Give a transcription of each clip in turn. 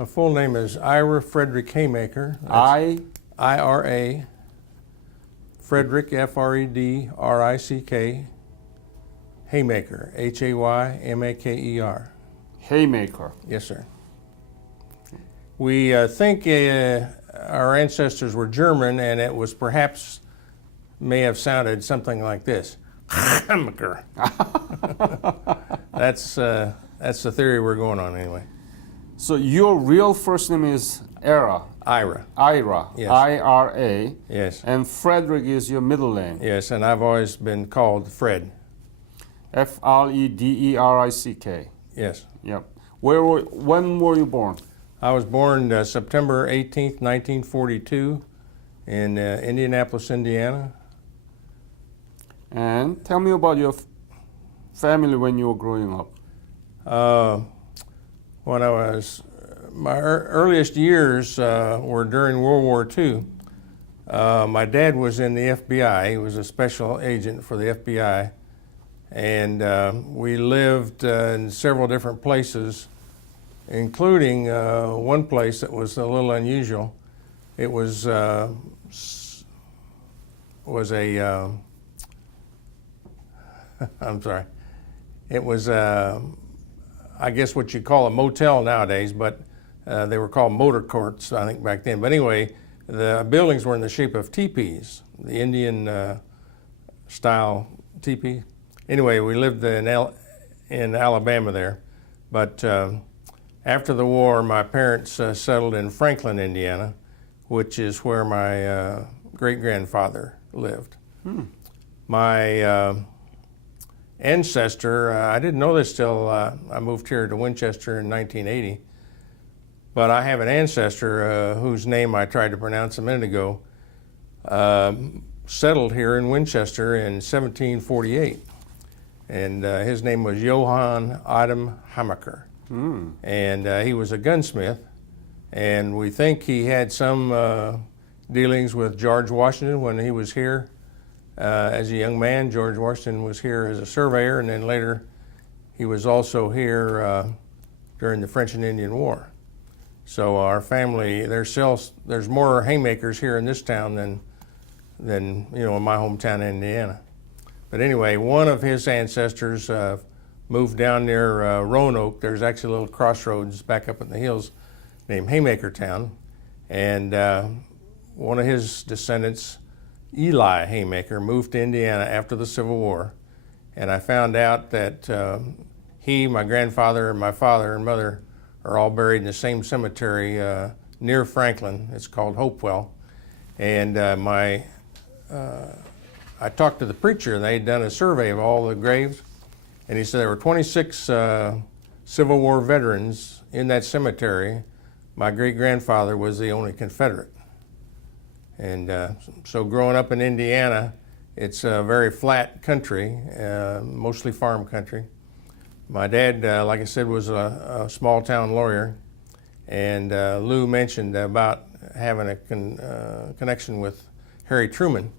My full name is Ira Frederick Haymaker. I-R-A, Frederick, F-R-E-D-R-I-C-K, Haymaker, H-A-Y-M-A-K-E-R. Haymaker. Yes, sir. We think our ancestors were German, and it was perhaps may have sounded something like this. Haymaker. That's the theory we're going on anyway. So your real first name is Ira. Ira. Ira. Yes. I-R-A. Yes. And Frederick is your middle name. Yes, and I've always been called Fred. F-R-E-D-E-R-I-C-K. Yes. Yep. When were you born? I was born September 18th, 1942 in Indianapolis, Indiana. And tell me about your family when you were growing up. When I was, my earliest years were during World War II. My dad was in the FBI. He was a special agent for the FBI. And we lived in several different places, including one place that was a little unusual. It was a I'm sorry. It was I guess what you'd call a motel nowadays, but they were called motor courts, I think, back then. But anyway, the buildings were in the shape of teepees, the Indian style teepee. Anyway, we lived in Alabama there. But after the war, my parents settled in Franklin, Indiana, which is where my great-grandfather lived. My ancestor, I didn't know this till I moved here to Winchester in 1980, but I have an ancestor whose name I tried to pronounce a minute ago, settled here in Winchester in 1748, and his name was Johann Adam Haymaker, and he was a gunsmith, and we think he had some dealings with George Washington when he was here. As a young man, George Washington was here as a surveyor, and then later he was also here during the French and Indian War. So our family, there's more Haymakers here in this town than in my hometown in Indiana. But anyway, one of his ancestors moved down near Roanoke. There's actually a little crossroads back up in the hills named Haymaker Town, and one of his descendants, Eli Haymaker, moved to Indiana after the Civil War, and I found out that he, my grandfather, and my father and mother are all buried in the same cemetery near Franklin. It's called Hopewell, and I talked to the preacher, and they had done a survey of all the graves, and he said there were 26 Civil War veterans in that cemetery. My great-grandfather was the only Confederate. And so growing up in Indiana, it's a very flat country, mostly farm country. My dad, like I said, was a small town lawyer, and Lou mentioned about having a connection with Harry Truman.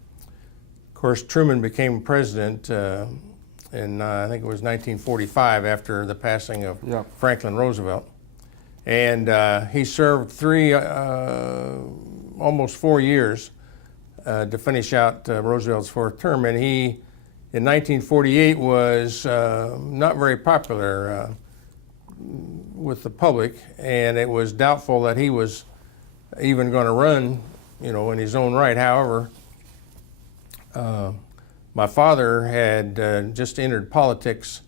Of course, Truman became president in, I think it was 1945, after the passing of Franklin Roosevelt. And he served almost 4 years to finish out Roosevelt's fourth term, and he, in 1948, was not very popular with the public, and it was doubtful that he was even going to run, in his own right. However, my father had just entered politics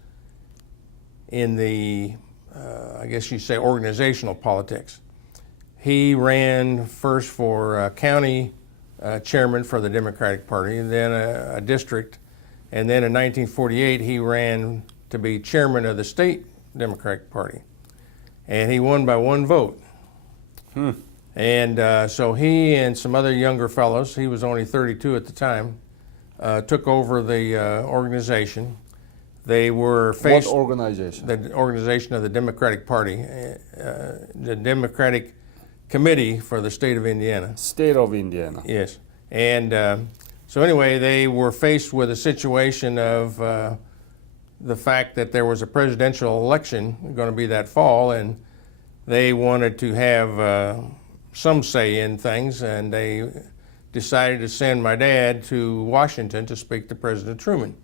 in the, I guess you'd say, organizational politics. He ran first for county chairman for the Democratic Party, and then a district, and then in 1948 he ran to be chairman of the state Democratic Party, and he won by 1 vote. And so he and some other younger fellows, he was only 32 at the time, took over the organization. They were faced— What organization? The organization of the Democratic Party, the Democratic Committee for the state of Indiana. State of Indiana. Yes. And so anyway, they were faced with a situation of the fact that there was a presidential election going to be that fall, and they wanted to have some say in things, and they decided to send my dad to Washington to speak to President Truman.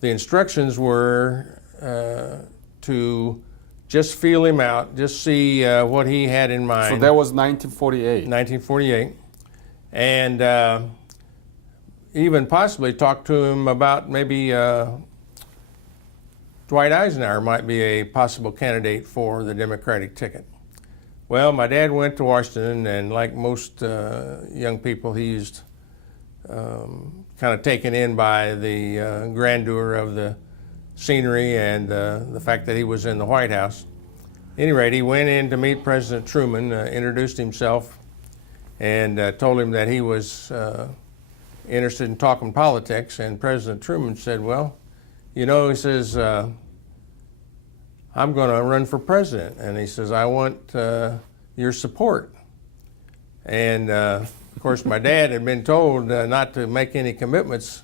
The instructions were to just feel him out, just see what he had in mind. So that was 1948. 1948. And even possibly talk to him about maybe Dwight Eisenhower might be a possible candidate for the Democratic ticket. Well, my dad went to Washington, and like most young people, he's kind of taken in by the grandeur of the scenery and the fact that he was in the White House. At any rate, he went in to meet President Truman, introduced himself, and told him that he was interested in talking politics. And President Truman said, well, you know, he says, I'm going to run for president. And he says, I want your support. And of course, my dad had been told not to make any commitments,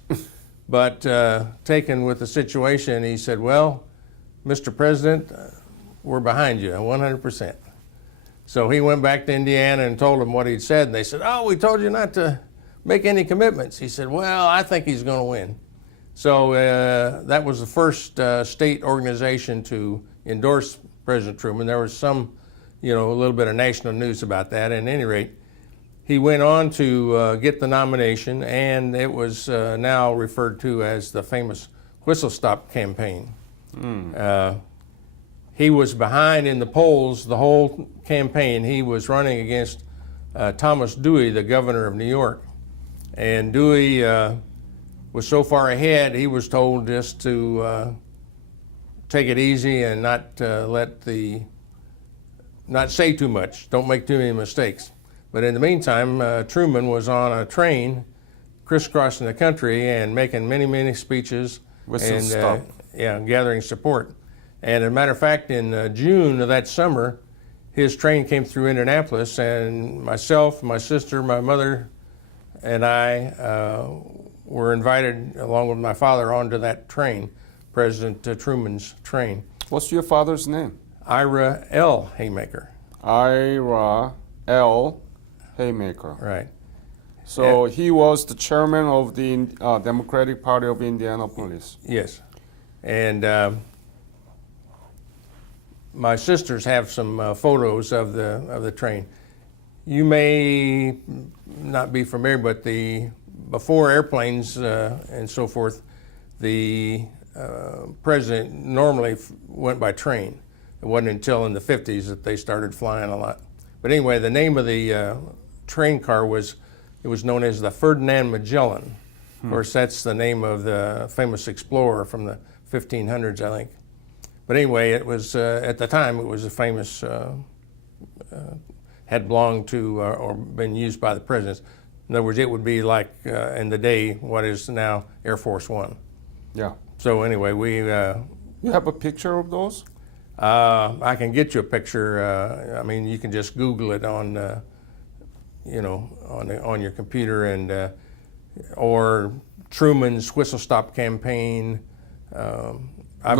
but taken with the situation, he said, well, Mr. President, we're behind you 100%. So he went back to Indiana and told them what he'd said. And they said, oh, we told you not to make any commitments. He said, well, I think he's going to win. So that was the first state organization to endorse President Truman. There was some, a little bit of national news about that. At any rate, he went on to get the nomination, and it was now referred to as the famous Whistlestop Campaign. He was behind in the polls the whole campaign. He was running against Thomas Dewey, the governor of New York. And Dewey was so far ahead, he was told just to take it easy and not say too much, don't make too many mistakes. But in the meantime, Truman was on a train crisscrossing the country and making many, many speeches and gathering support. And as a matter of fact, in June of that summer, his train came through Indianapolis, and myself, my sister, my mother, and I were invited, along with my father, onto that train, President Truman's train. What's your father's name? Ira L. Haymaker. Ira L. Haymaker. Right. So he was the chairman of the Democratic Party of Indianapolis. Yes. And my sisters have some photos of the train. You may not be familiar, but before airplanes and so forth, the president normally went by train. It wasn't until in the 50s that they started flying a lot. But anyway, the name of the train car was known as the Ferdinand Magellan. Of course, that's the name of the famous explorer from the 1500s, I think. But anyway, it was at the time it was a famous, had belonged to or been used by the presidents. In other words, it would be like in the day what is now Air Force One. Yeah. So anyway, we. You have a picture of those? I can get you a picture. I mean, you can just Google it on, on your computer, and or Truman's Whistlestop Campaign. You my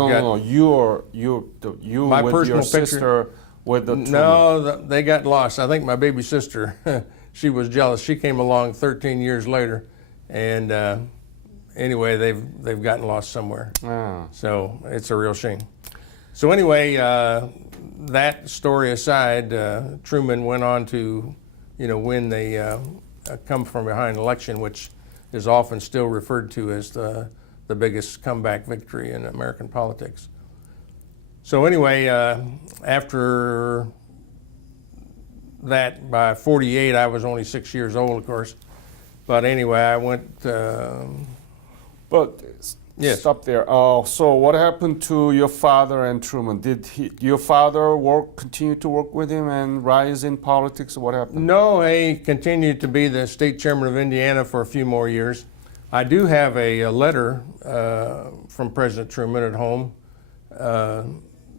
with your personal sister picture. With the Truman. No, they got lost. I think my baby sister, she was jealous. She came along 13 years later, and anyway, they've gotten lost somewhere. Ah. So it's a real shame. So anyway, that story aside, Truman went on to, win the come from behind election, which is often still referred to as the biggest comeback victory in American politics. So anyway, after that, by 48, I was only 6 years old, of course. But anyway, I went. But yes. Stop there. So what happened to your father and Truman? Did your father continue to work with him and rise in politics? What happened? No, he continued to be the state chairman of Indiana for a few more years. I do have a letter from President Truman at home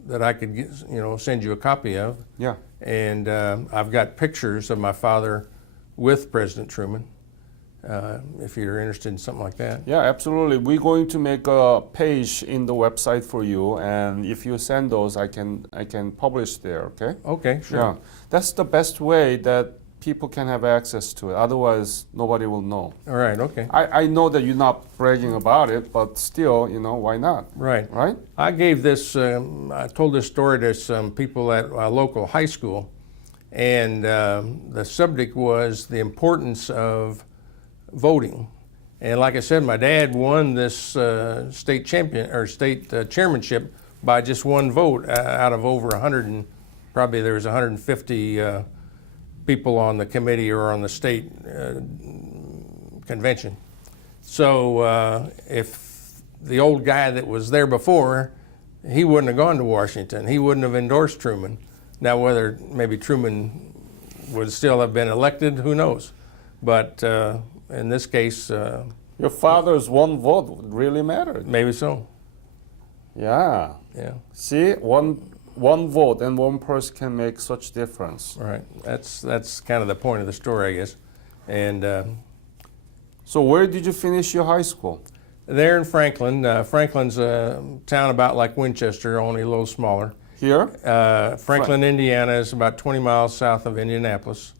that I could get, send you a copy of. Yeah. And I've got pictures of my father with President Truman. if you're interested in something like that. Yeah, absolutely. We're going to make a page in the website for you, and if you send those, I can publish there. Okay. Okay, sure. Yeah, that's the best way that people can have access to it. Otherwise, nobody will know. All right, okay. I know that you're not bragging about it, but still, why not? Right. Right? I gave this, I told this story to some people at a local high school, and the subject was the importance of voting. And like I said, my dad won this state chairmanship by just one vote out of over 100, and probably there was 150 people on the committee or on the state convention. So if the old guy that was there before, he wouldn't have gone to Washington. He wouldn't have endorsed Truman. Now, whether maybe Truman would still have been elected, who knows? But in this case, Your father's one vote really mattered. maybe so. Yeah. Yeah, See, one vote and one person can make such difference. all right. That's kind of the point of the story, I guess. And So where did you finish your high school? there in Franklin, Franklin's a town about like Winchester, only a little smaller. Here? Franklin, Indiana is about 20 miles south of Indianapolis.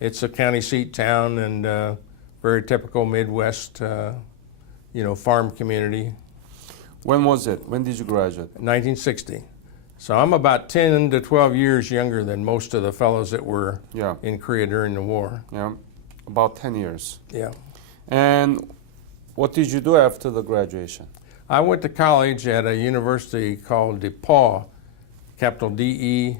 It's a county seat town and very typical Midwest, farm community. When was it? When did you graduate? 1960. So I'm about 10 to 12 years younger than most of the fellows that were Yeah. in Korea during the war. Yeah. About 10 years. Yeah. And what did you do after the graduation? I went to college at a university called DePauw, capital D-E,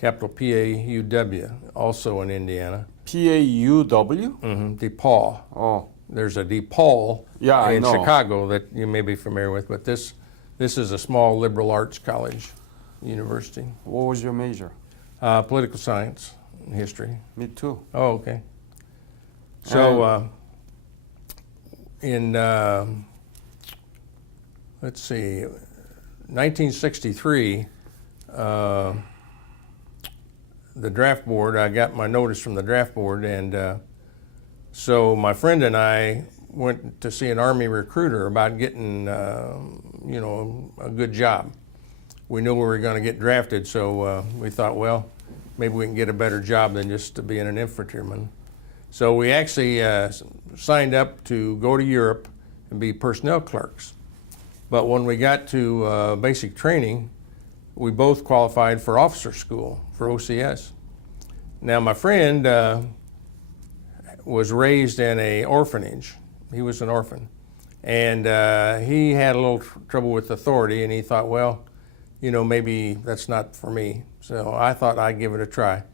capital P-A-U-W, also in Indiana. P-A-U-W? DePauw. Oh, There's a DePaul Yeah, I in know. Chicago that you may be familiar with, but this is a small liberal arts college university. what was your major? Political science and history. Me too. Oh, okay. So in let's see, 1963, the draft board. I got my notice from the draft board, and so my friend and I went to see an Army recruiter about getting, a good job. We knew we were going to get drafted, so we thought, well, maybe we can get a better job than just to being an infantryman. So we actually signed up to go to Europe and be personnel clerks. But when we got to basic training, we both qualified for officer school, for OCS. Now, my friend was raised in an orphanage. He was an orphan. And he had a little trouble with authority, and he thought, well, maybe that's not for me. So I thought I'd give it a try.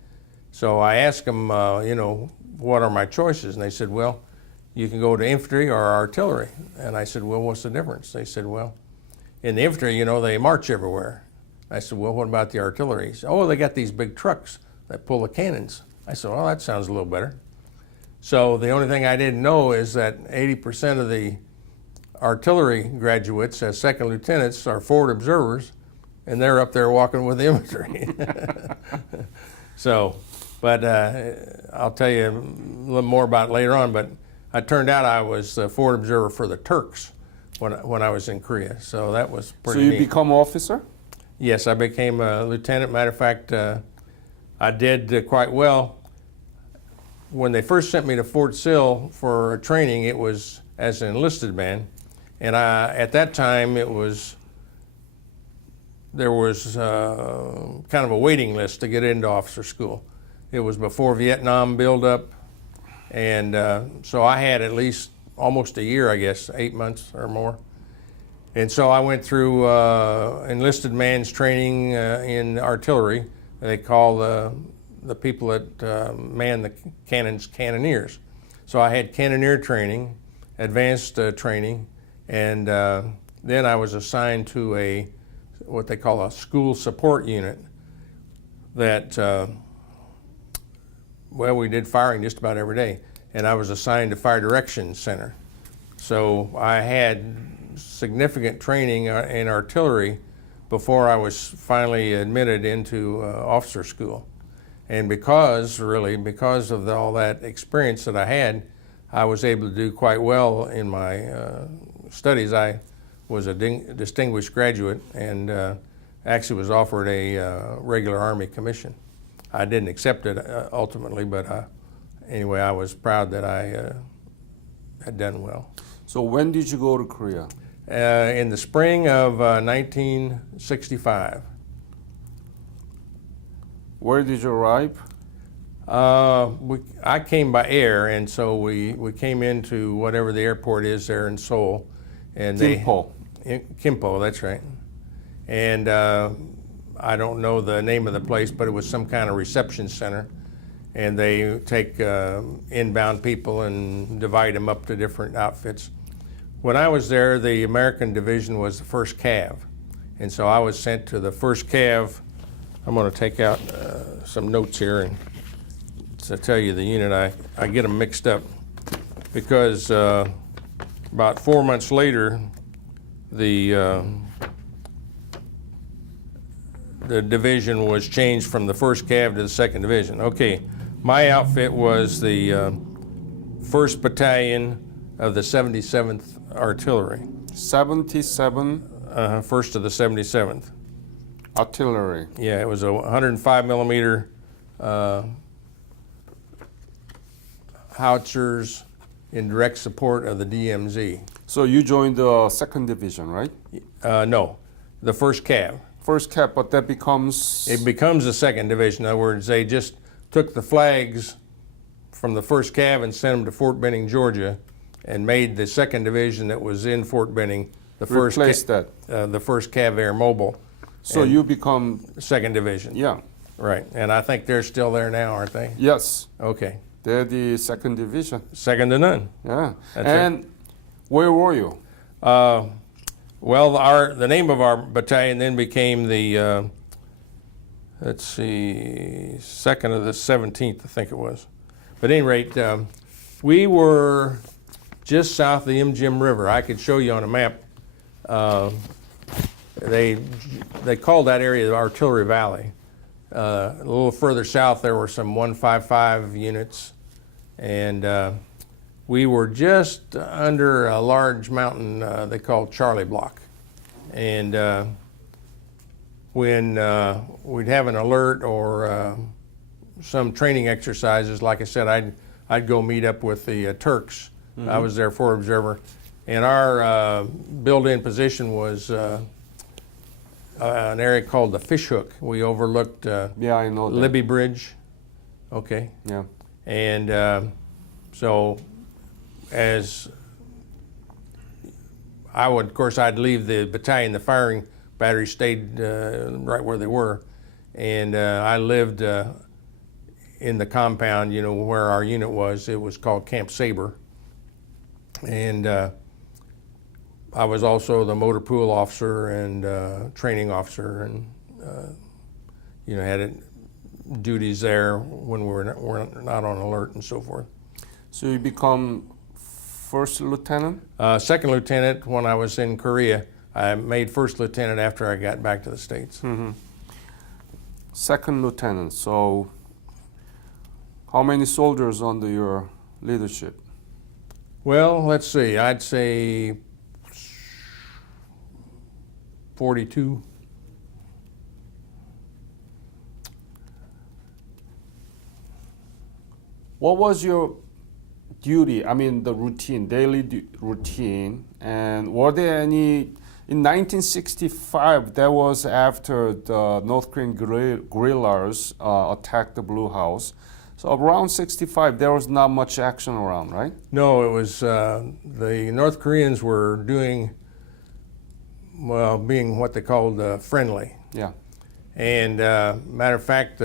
So I asked them, what are my choices? And they said, well, you can go to infantry or artillery. And I said, well, what's the difference? They said, well, in the infantry, they march everywhere. I said, well, what about the artillery? He said, oh, they got these big trucks that pull the cannons. I said, well, that sounds a little better. So the only thing I didn't know is that 80% of the artillery graduates as second lieutenants are forward observers, and they're up there walking with the infantry. So, but I'll tell you a little more about it later on, but it turned out I was a forward observer for the Turks when I was in Korea. So that was pretty So you neat. become officer? Yes, I became a lieutenant. Matter of fact, I did quite well. When they first sent me to Fort Sill for training, it was as an enlisted man. And at that time, there was kind of a waiting list to get into officer school. It was before Vietnam buildup. And so I had at least almost a year, I guess, 8 months or more. And so I went through enlisted man's training in artillery. They call the people that man the cannons cannoneers. So I had cannoneer training, advanced training, and then I was assigned to what they call a school support unit that, we did firing just about every day. And I was assigned to Fire Direction Center. So I had significant training in artillery before I was finally admitted into officer school. And because of all that experience that I had, I was able to do quite well in my studies. I was a distinguished graduate and actually was offered a regular Army commission. I didn't accept it ultimately, but anyway, I was proud that I had done well. So when did you go to Korea? In the spring of 1965. Where did you arrive? I came by air, and so we came into whatever the airport is there in Seoul. And Gimpo. Gimpo, that's right. And I don't know the name of the place, but it was some kind of reception center. And they take inbound people and divide them up to different outfits. When I was there, the American division was the 1st Cav. And so I was sent to the 1st Cav. I'm going to take out some notes here and to tell you the unit. I get them mixed up because about 4 months later, the division was changed from the 1st Cav to the 2nd Division. Okay, my outfit was the 1st Battalion of the 77th Artillery. 77? 1st of the 77th. Artillery. Yeah, it was a 105 millimeter howitzers in direct support of the DMZ. So you joined the 2nd Division, right? No, the 1st Cav. 1st Cav, but that becomes... It becomes the 2nd Division. In other words, they just took the flags from the 1st Cav and sent them to Fort Benning, Georgia, and made the 2nd Division that was in Fort Benning the first that. The 1st Cav Air Mobile. So you become... 2nd Division. Yeah. Right, and I think they're still there now, aren't they? Yes. Okay. They're the 2nd Division. Second to none. Yeah. That's and where were you? Well, the name of our battalion then became the, let's see, 2nd of the 17th, I think it was. But at any rate, we were just south of the Jim River. I could show you on a map. They called that area the Artillery Valley. A little further south, there were some 155 units, and we were just under a large mountain they called Charlie Block. And when we'd have an alert or some training exercises, like I said, I'd go meet up with the Turks. Mm-hmm. I was their forward observer, and our built-in position was an area called the Fish Hook. We overlooked Yeah, I know that. Libby Bridge. Okay. Yeah. And so as I would, of course, I'd leave the battalion. The firing battery stayed right where they were. And I lived in the compound, you know, where our unit was. It was called Camp Sabre. And I was also the motor pool officer and training officer, and you know, had duties there when we were not on alert and so forth. So you become 1st Lieutenant? 2nd Lieutenant when I was in Korea. I made 1st Lieutenant after I got back to the States. Mm-hmm. 2nd Lieutenant. So how many soldiers under your leadership? Well, let's see. I'd say 42. What was your duty? I mean, the routine, daily routine, and were there any? In 1965, that was after the North Korean guerrillas attacked the Blue House. So around 65, there was not much action around, right? No, it was the North Koreans were doing, well, being what they called friendly. Yeah. And matter of fact,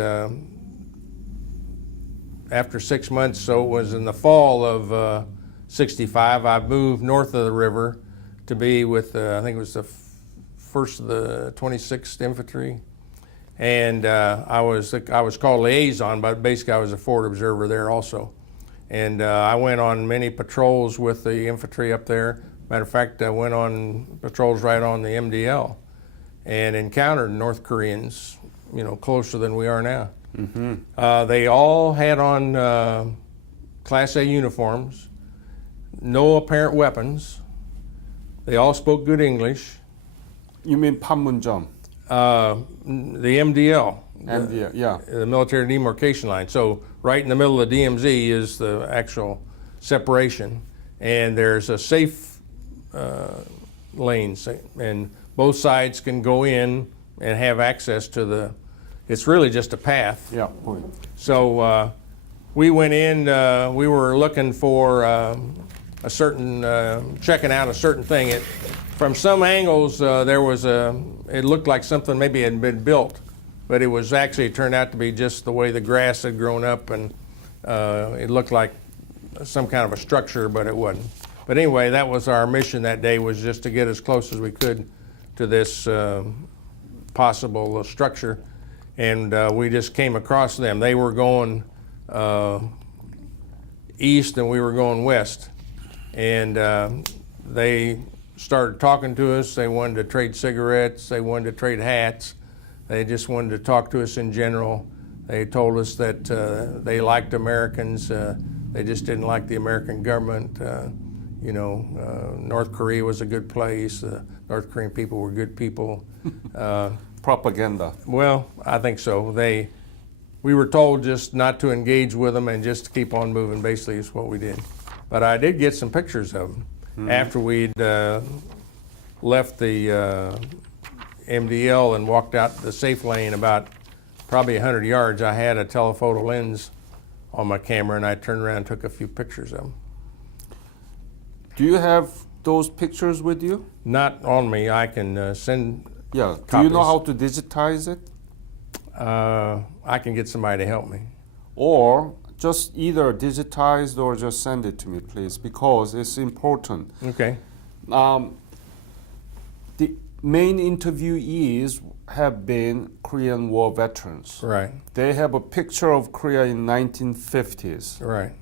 after 6 months, so it was in the fall of 65, I moved north of the river to be with, I think it was the 1st of the 26th Infantry. And I was called liaison, but basically I was a forward observer there also. And I went on many patrols with the infantry up there. Matter of fact, I went on patrols right on the MDL and encountered North Koreans, you know, closer than we are now. Mm-hmm. They all had on Class A uniforms. no apparent weapons. They all spoke good English. You mean Panmunjom? The MDL, MDL, yeah. the military demarcation line. So right in the middle of the DMZ is the actual separation, and there's a safe lanes, and both sides can go in and have access to the. It's really just a path. Yeah, point. So we went in. We were looking for a certain, checking out a certain thing. From some angles, there was it looked like something maybe had been built, but it was actually, it turned out to be just the way the grass had grown up, and it looked like some kind of a structure, but it wasn't. But anyway, that was our mission that day, was just to get as close as we could to this possible structure, and we just came across them. They were going east and we were going west, and they started talking to us. They wanted to trade cigarettes. They wanted to trade hats. They just wanted to talk to us in general. They told us that they liked Americans. They just didn't like the American government. North Korea was a good place. North Korean people were good people. Propaganda. Well, I think so. We were told just not to engage with them and just to keep on moving, basically, is what we did. But I did get some pictures of them. After we'd left the MDL and walked out the safe lane about probably 100 yards, I had a telephoto lens on my camera, and I turned around and took a few pictures of them. Do you have those pictures with you? Not on me. I can send Yeah. Do copies. you know how to digitize it? I can get somebody to help me. Or just either digitized or just send it to me, please, because it's important. Okay. The main interviewees have been Korean War veterans. Right. They have a picture of Korea in 1950s. Right.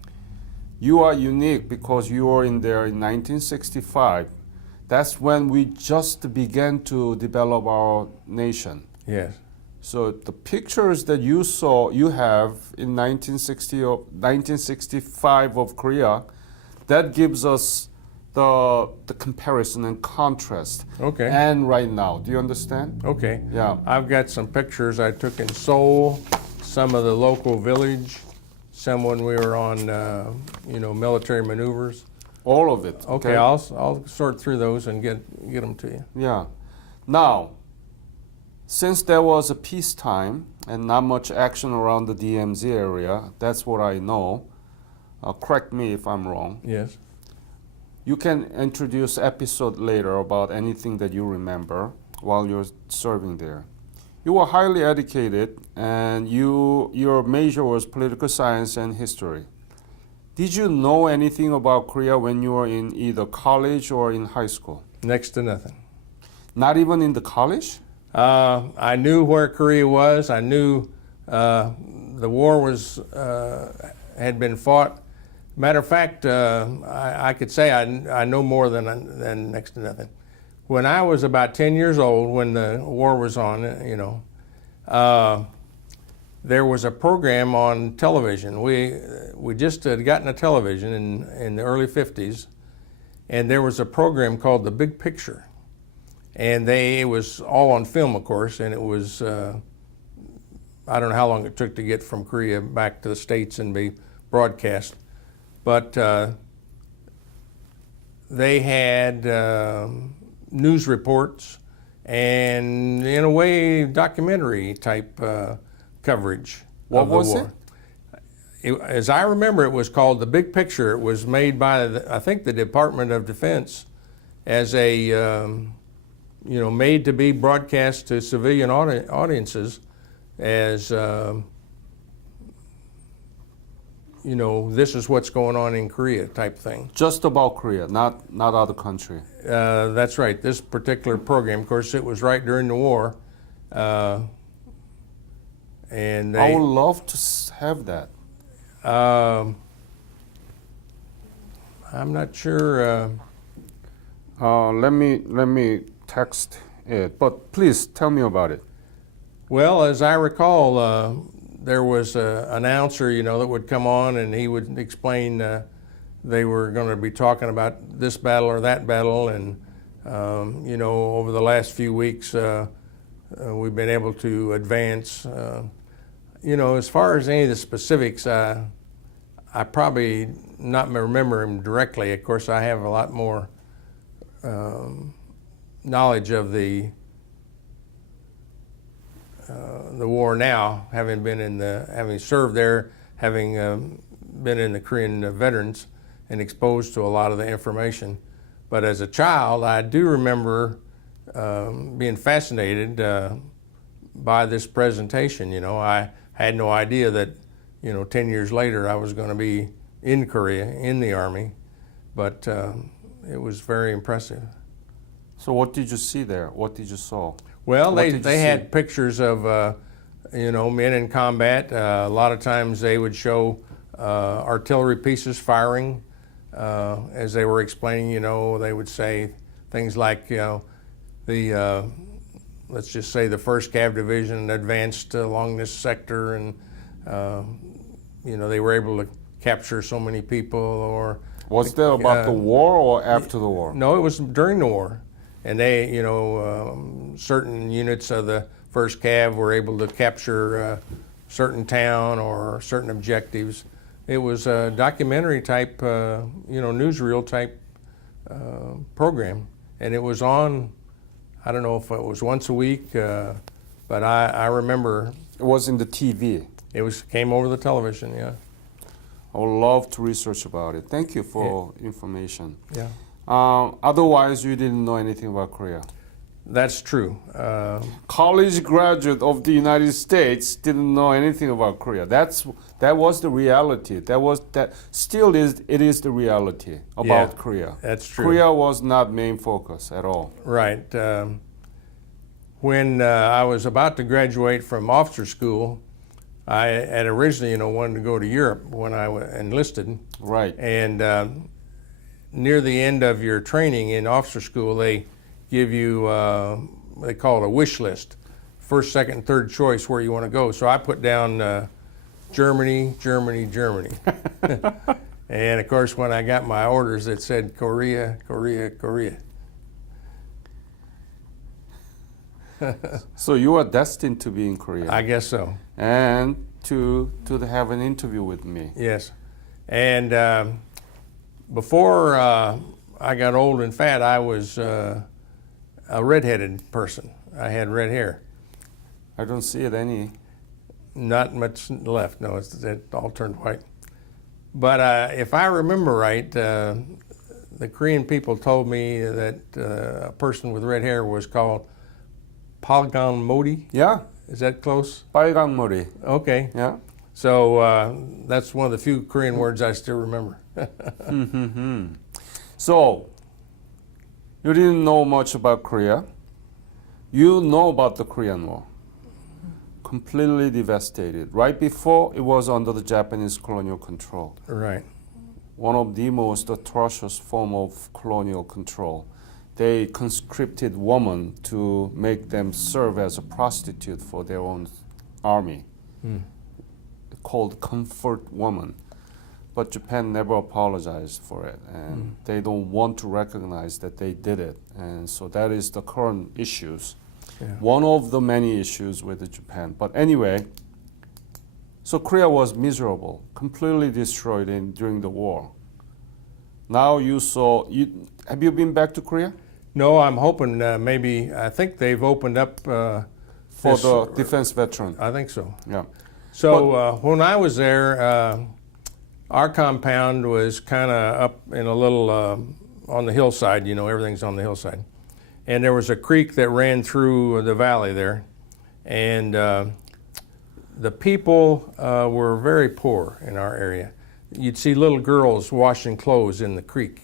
You are unique because you were in there in 1965. That's when we just began to develop our nation. Yes. So the pictures that you have in 1960 or 1965 of Korea, that gives us the comparison and contrast. Okay. And right now, do you understand? Okay. Yeah. I've got some pictures I took in Seoul, some of the local village, some when we were on, military maneuvers. All of it. Okay, I'll sort through those and get them to you. Yeah. Now, since there was a peacetime and not much action around the DMZ area, that's what I know. Correct me if I'm wrong. Yes. You can introduce episode later about anything that you remember while you're serving there. You were highly educated, and your major was political science and history. Did you know anything about Korea when you were in either college or in high school? Next to nothing. Not even in the college? I knew where Korea was. I knew the war had been fought. Matter of fact, I could say I know more than next to nothing. When I was about 10 years old, when the war was on, there was a program on television. We just had gotten a television in the early 50s, and there was a program called The Big Picture. And it was all on film, of course, and it was, I don't know how long it took to get from Korea back to the States and be broadcast. But they had news reports and, in a way, documentary type coverage of the war. What was it? As I remember, it was called The Big Picture. It was made by, I think, the Department of Defense as a, made to be broadcast to civilian audiences as, this is what's going on in Korea type thing. Just about Korea, not other country. That's right. This particular program, of course, it was right during the war. And I would love to have that. I'm not sure. Let me text it. But please tell me about it. Well, as I recall, there was an announcer, that would come on and he would explain they were going to be talking about this battle or that battle, and over the last few weeks, we've been able to advance. As far as any of the specifics, I probably not remember them directly. Of course, I have a lot more knowledge of the war now, having served there, having been in the Korean veterans and exposed to a lot of the information. But as a child, I do remember being fascinated by this presentation. I had no idea that 10 years later I was going to be in Korea in the Army, but it was very impressive. So what did you see there? What did you saw? Well, they had pictures of men in combat. A lot of times they would show artillery pieces firing. As they were explaining, they would say things like, let's just say the 1st Cav Division advanced along this sector, and they were able to capture so many people. Or was that about the war or after the war? No, it was during the war, and they, certain units of the 1st Cav were able to capture a certain town or certain objectives. It was a documentary type, newsreel type program, and it was on. I don't know if it was once a week, but I remember it was in the TV. It came over the television. Yeah. I would love to research about it. Thank you for information. Yeah. Otherwise, you didn't know anything about Korea. That's true. College graduate of the United States didn't know anything about Korea. That was the reality. It is the reality about Korea. That's true. Korea was not main focus at all. Right. When I was about to graduate from officer school, I had originally, wanted to go to Europe when I enlisted. Right. And near the end of your training in officer school, they give you, they call it a wish list, 1st, 2nd, 3rd choice where you want to go. So I put down Germany, Germany, Germany. And of course, when I got my orders, it said Korea, Korea, Korea. So you are destined to be in Korea. I guess so. And to have an interview with me. Yes. And before I got old and fat, I was a redheaded person. I had red hair. I don't see it any. Not much left. No, it all turned white. But if I remember right, the Korean people told me that a person with red hair was called Palgan Modi. Yeah. Is that close? 빨간 머리. Okay. Yeah. So that's one of the few Korean words I still remember. So, you didn't know much about Korea. You know about the Korean War. Completely devastated. Right before, it was under the Japanese colonial control. Right. One of the most atrocious form of colonial control. They conscripted women to make them serve as a prostitute for their own army, called comfort woman. But Japan never apologized for it, and they don't want to recognize that they did it. And so that is the current issues. Yeah. One of the many issues with Japan. But anyway, so Korea was miserable, completely destroyed during the war. Now have you been back to Korea? No, I'm hoping I think they've opened up For the defense veteran. I think so. Yeah. So when I was there, our compound was kind of up in a little on the hillside. Everything's on the hillside. And there was a creek that ran through the valley there. And the people were very poor in our area. You'd see little girls washing clothes in the creek,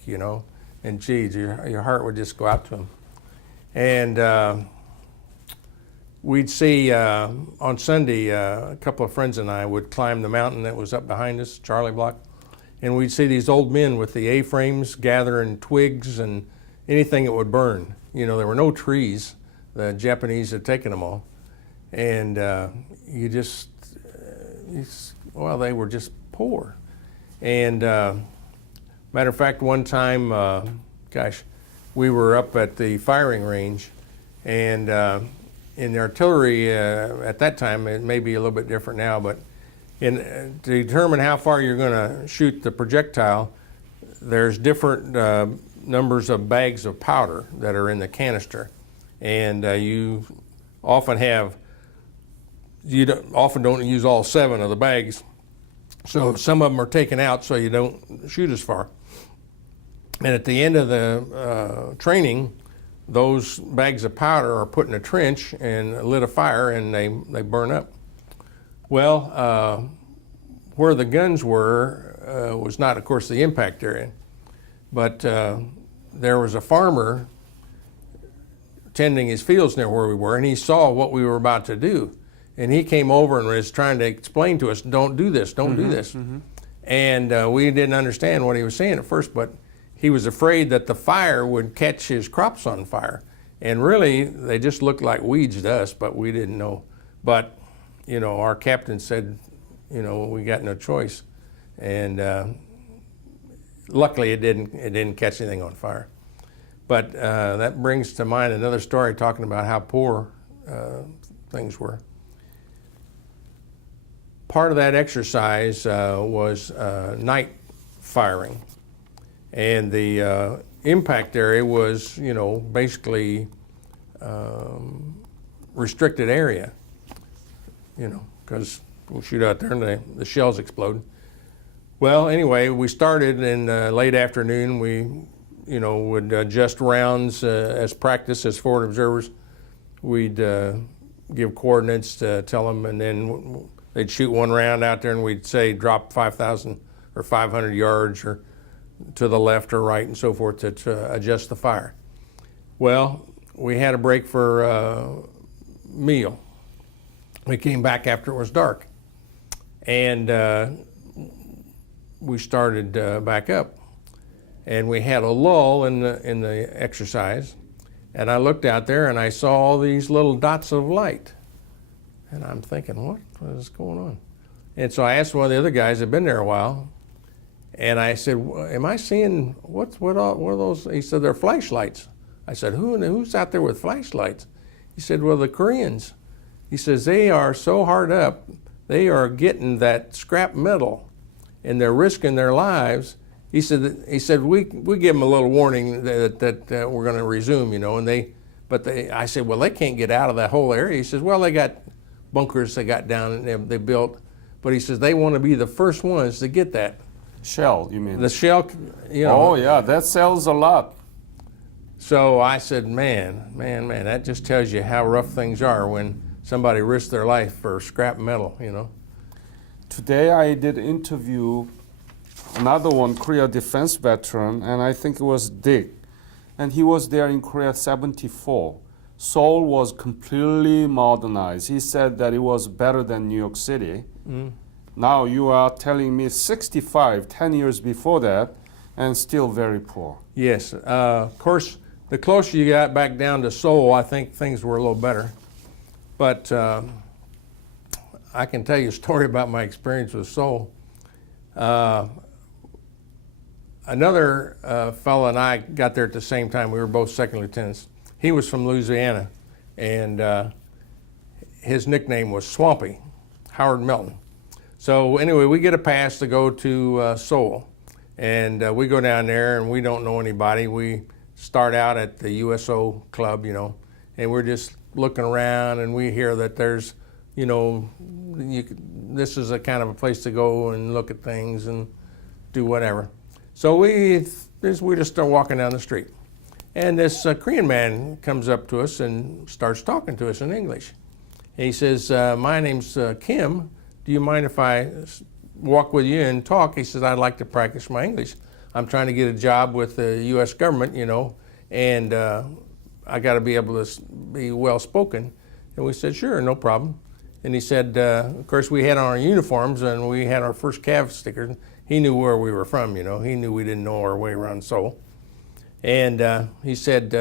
and geez, your heart would just go out to them. And we'd see on Sunday, a couple of friends and I would climb the mountain that was up behind us, Charlie Block, and we'd see these old men with the A-frames gathering twigs and anything that would burn. There were no trees. The Japanese had taken them all. And they were just poor. And Matter of fact, one time, we were up at the firing range, and in the artillery at that time, it may be a little bit different now, but to determine how far you're going to shoot the projectile, there's different numbers of bags of powder that are in the canister, and you often don't use all 7 of the bags, so some of them are taken out so you don't shoot as far. And at the end of the training, those bags of powder are put in a trench and lit a fire, and they burn up. Well, where the guns were was not, of course, the impact area, but there was a farmer tending his fields near where we were, and he saw what we were about to do. And he came over and was trying to explain to us, don't do this, don't do this. And we didn't understand what he was saying at first, but he was afraid that the fire would catch his crops on fire. And really, they just looked like weeds to us, but we didn't know. But, our captain said, we got no choice. And luckily, it didn't catch anything on fire. But that brings to mind another story talking about how poor things were. Part of that exercise was night firing. And the impact area was, basically restricted area, because we'll shoot out there and the shells explode. Well, anyway, we started in late afternoon. We, would adjust rounds as practice as forward observers. We'd give coordinates to tell them, and then they'd shoot one round out there, and we'd say drop 5,000 or 500 yards or to the left or right and so forth to adjust the fire. Well, we had a break for meal. We came back after it was dark, and we started back up, and we had a lull in the exercise, and I looked out there and I saw all these little dots of light, and I'm thinking, what is going on? And so I asked one of the other guys that had been there a while, and I said, am I seeing, what are those? He said, they're flashlights. I said, who's out there with flashlights? He said, well, the Koreans. He says, they are so hard up, they are getting that scrap metal, and they're risking their lives. He said, we give them a little warning that we're going to resume, I said, well, they can't get out of that whole area. He says, well, they got bunkers they got down and they built, but he says they want to be the first ones to get that. Shell, you mean? The shell, Oh, yeah, that sells a lot. So I said, man, that just tells you how rough things are when somebody risks their life for scrap metal, Today I did interview another one, Korea defense veteran, and I think it was Dick. And he was there in Korea 74. Seoul was completely modernized. He said that it was better than New York City. Now you are telling me 65, 10 years before that, and still very poor. Yes, of course, the closer you got back down to Seoul, I think things were a little better. But I can tell you a story about my experience with Seoul. Another fellow and I got there at the same time. We were both second lieutenants. He was from Louisiana, and his nickname was Swampy, Howard Melton. So anyway, we get a pass to go to Seoul, and we go down there, and we don't know anybody. We start out at the USO club, and we're just looking around, and we hear that there's, this is a kind of a place to go and look at things and do whatever. So we just start walking down the street, and this Korean man comes up to us and starts talking to us in English. And he says, my name's Kim. Do you mind if I walk with you and talk? He says, I'd like to practice my English. I'm trying to get a job with the U.S. government, and I got to be able to be well-spoken. And we said, sure, no problem. And he said, of course, we had on our uniforms, and we had our first CAV stickers. He knew where we were from, He knew we didn't know our way around Seoul. And he said,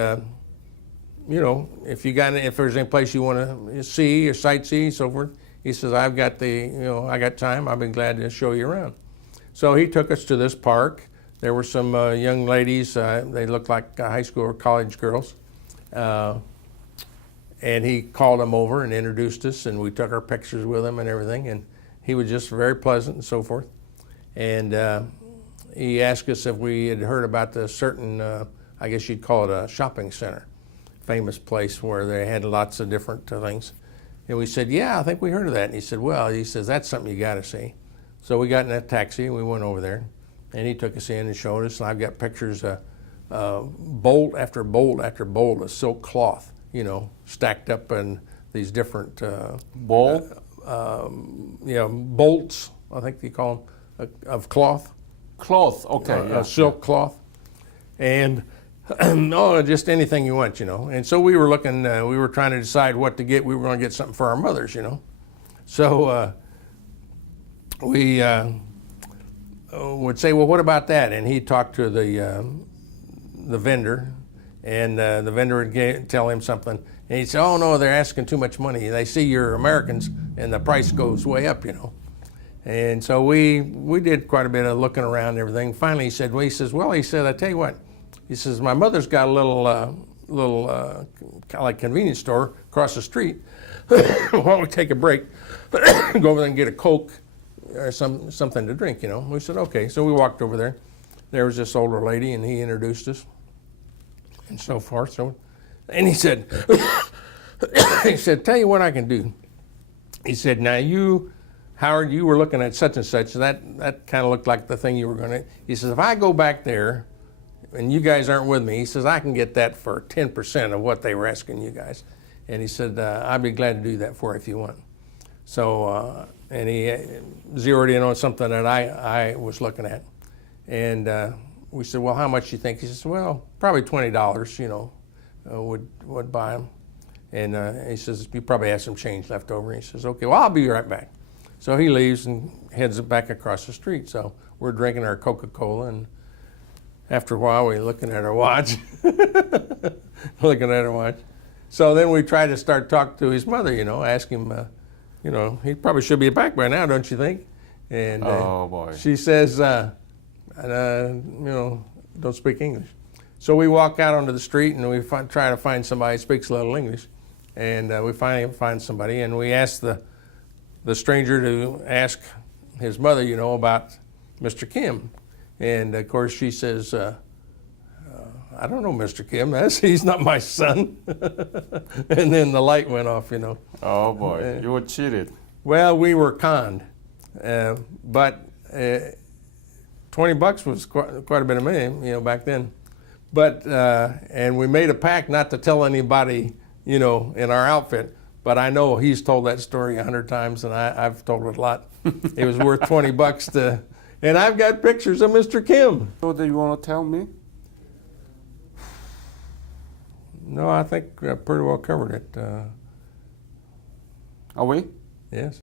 if there's any place you want to see or sightsee, so forth, he says, I've got I got time. I've been glad to show you around. So he took us to this park there were some young ladies. They looked like high school or college girls. And he called them over and introduced us, and we took our pictures with him and everything. And he was just very pleasant and so forth. And he asked us if we had heard about the certain, I guess you'd call it a shopping center, famous place where they had lots of different things. And we said, yeah, I think we heard of that. And he said, well, he says, that's something you got to see. So we got in that taxi and we went over there. And he took us in and showed us. And I've got pictures of bolt after bolt after bolt of silk cloth, you know, stacked up in these different Bolt? bolts, I think they call them, of cloth. Cloth, okay. Yeah. Silk cloth. And just anything you want, you know. And so we were looking, we were trying to decide what to get. We were going to get something for our mothers, you know. So we would say, well, what about that? And he talked to the vendor, and the vendor would tell him something. And he'd say, oh, no, they're asking too much money. They see you're Americans, and the price goes way up, you know. And so we did quite a bit of looking around and everything. Finally, he said, I tell you what. He says, my mother's got a little kind of like convenience store across the street. Why don't we take a break, go over there and get a Coke or something to drink, you know. We said, okay. So we walked over there. There was this older lady, and he introduced us and so forth. And he said, tell you what I can do. He said, now you, Howard, you were looking at such and such. That kind of looked like the thing you were going to. He says, if I go back there and you guys aren't with me, he says, I can get that for 10% of what they were asking you guys. And he said, I'd be glad to do that for you if you want. So, and he zeroed in on something that I was looking at. And we said, well, how much do you think? He says, well, probably $20, you know, would buy them. And he says, you probably have some change left over. And he says, okay, well, I'll be right back. So he leaves and heads back across the street. So we're drinking our Coca-Cola, and after a while, we're looking at our watch. So then we try to start talking to his mother, you know, ask him, you know, he probably should be back by now, don't you think? And Oh, boy. she says, you know, don't speak English. So we walk out onto the street and we try to find somebody who speaks a little English. And we finally find somebody, and we ask the stranger to ask his mother, you know, about Mr. Kim. And of course she says, I don't know Mr. Kim, he's not my son. And then the light went off, you know. Oh boy, you were cheated. Well, we were conned, but $20 was quite a bit of money, you know, back then. But, and we made a pact not to tell anybody, you know, in our outfit. But I know he's told that story 100 times, and I've told it a lot. It was worth $20 to, and I've got pictures of Mr. Kim. So do you want to tell me? No, I think I pretty well covered it. Are we? Yes.